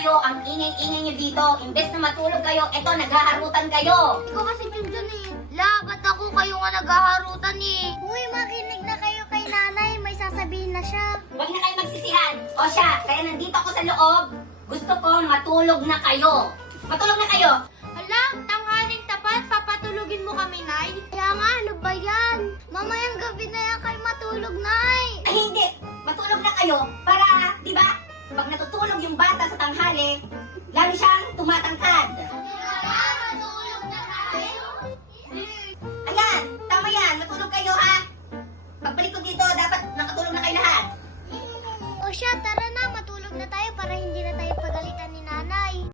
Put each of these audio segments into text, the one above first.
kayo, ang ingay-ingay nyo dito. Imbes na matulog kayo, eto, naghaharutan kayo. Ikaw kasi dyan eh. Ba't ako kayo nga naghaharutan eh? Uy, makinig na kayo kay nanay. May sasabihin na siya. Huwag na kayo magsisihan. O siya, kaya nandito ako sa loob. Gusto ko matulog na kayo. Matulog na kayo. Hala, tanghaling tapat, papatulugin mo kami, Nay? Kaya nga, ano ba yan? Mamayang gabi na yan kayo matulog, Nay. Ay hindi, matulog na kayo para, di ba? Pag natutulog yung bata sa tanghali, lalo siyang tumatangkad. Matulog na tayo? Ayan, tama yan, matulog kayo ha. Pagbalik ko dito, dapat nakatulog na kayo lahat. O siya, tara na, matulog na tayo para hindi na tayo pagalitan ni nanay.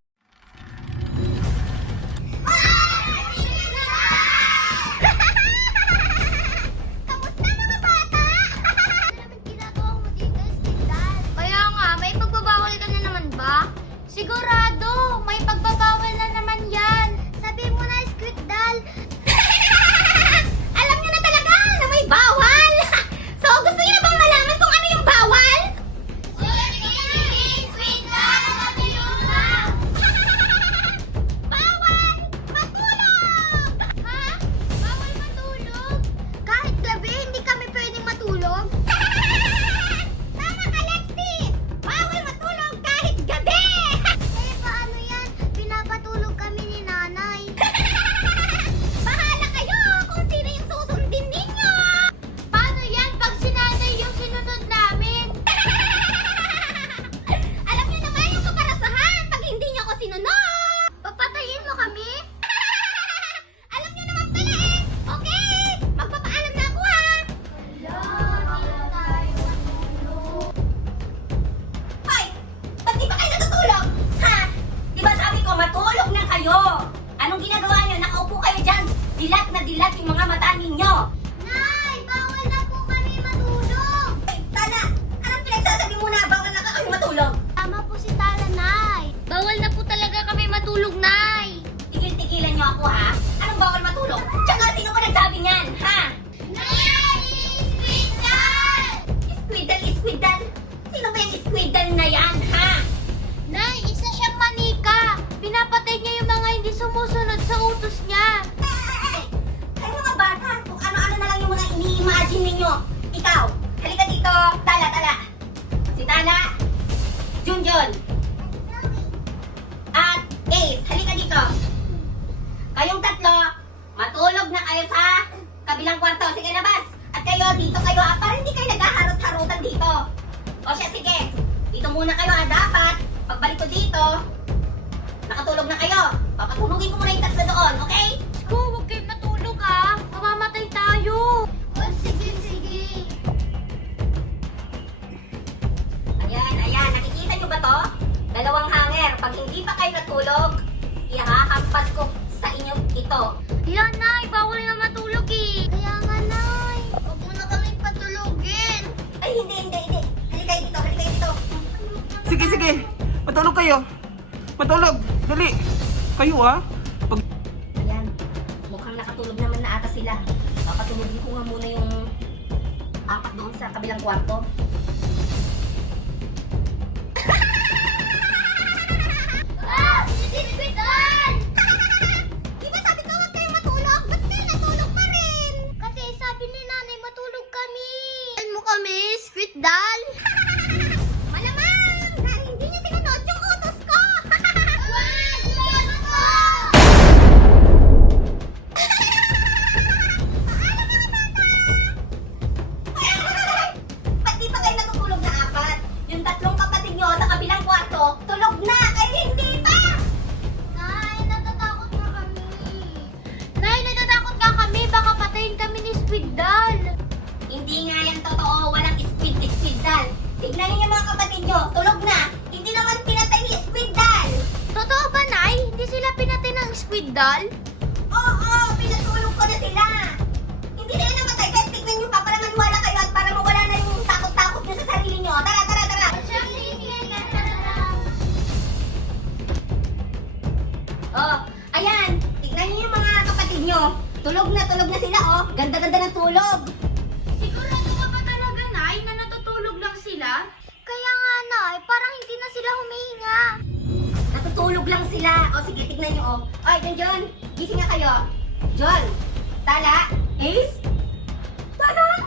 Kamusta mga bata? Ano naman ginagawa mo dito, Skindal? Kaya nga, may pagbabawal ka na naman ba? Sigurado, may pagbabawal na naman yan. Sabi mo na, Skindal. Alam niyo na talaga na may bawal! So, gusto niyo na bang malaman kung ano yung bawal? Bawal! Matulog! Ha? Bawal matulog? Kahit gabi, hindi kami pwedeng matulog? Tama ka, Lexi! Bawal matulog kahit gabi! Eh, paano yan? Pinapatulog kami ni nanay. Bahala kayo kung sino yung susundin ninyo! Paano yan pag sinanay yung sinunod namin? Alam niyo naman yung kaparasahan pag hindi niyo ako sinunod! Papatayin mo kami? Alam niyo naman pala eh! Okay! Magpapaalam na ako ha! Hoy! Ba't di pa kayo natutulog? Ha? Di ba sabi ko matulog na kayo? Anong ginagawa niyo? Nakaupo kayo dyan! Dilat na dilat yung mga mata ninyo! Nay, bawal na po kami matulog. Ay, Tala! Anong pinagsasabi mo na bawal na kayo matulog? Tama po si Tala, Nay. Bawal na po talaga kami matulog, Nay. Tigil-tigilan niyo ako ha? Anong bawal matulog? Tsaka sino ba nagsabi niyan? Ha? Nay! Squidal! Squidal, squidal! Sino ba yung squidal na yan, ha? Nay, isa siyang manika. Pinapatay niya yung mga hindi sumusunod sa utos niya. Ay, mga bata, kung ano-ano na lang yung mga ini-imagine ninyo. Ikaw, halika dito. Tala, tala. Si Tala, Junjun, at Ace, halika dito. Kayong tatlo, matulog na kayo sa kabilang kwarto. Sige, labas. At kayo, dito kayo, para hindi kayo naghaharot-harutan dito. O siya, sige. Dito muna kayo, dapat. Pagbalik ko dito, nakatulog na kayo. Papatulugin ko muna yung tatlo doon, okay? Ko, huwag kayo matulog ha. Mamamatay tayo. Oh, sige, sige. Ayan, ayan. Nakikita nyo ba to? Dalawang hanger. Pag hindi pa kayo natulog, ihahampas ko sa inyo ito. Yan, Nay. Bawal na matulog eh. Kaya nga, Nay. Huwag mo na kami patulogin. Ay, hindi, hindi, hindi. Halika kayo dito, halika kayo dito. Sige, sige. Matulog kayo. Matulog. Dali. Kayo ah. Ayan. Mukhang nakatulog naman na ata sila. Papatulogin ko nga muna yung apat doon sa kabilang kwarto. Ah! Squidal! Di ba sabi ko huwag kayong matulog? Ba't kayo natulog pa rin? Kasi sabi ni nanay matulog kami. Ano mo kami, Squidal? Malamang! Dahil hindi niyo sinunod yung utos ko! Wag! Wag mo! Ba't di pa kayo natutulog na apat? Yung tatlong kapatid nyo sa kabilang kwarto, tulog na! Kayo hindi pa! Nay, natatakot na kami. Nay, natatakot ka kami. Baka patayin kami ni Squidal. Hindi nga yan totoo, walang squid-squidal. Tignan niyo yung mga kapatid nyo, tulog na! Hindi naman pinatay ni Squidal! Totoo ba, Nay? Hindi sila pinatay ng Squidal? Oo, pinatulog ko na sila! Hindi sila namatay, kahit tignan nyo pa para maniwala kayo at para mawala na yung takot-takot nyo sa sarili nyo. Tara, tara, tara! Oh, ayan, tignan niyo yung mga kapatid nyo. Tulog na sila, oh. Ganda-ganda ng tulog. Sigurado ka ba talaga, Nay, na natutulog lang sila? Kaya nga, Nay, parang hindi na sila humihinga. natutulog lang sila. O sige, tignan nyo, o. Ay, John, gising nga kayo. John, Tala, Ace, Tala,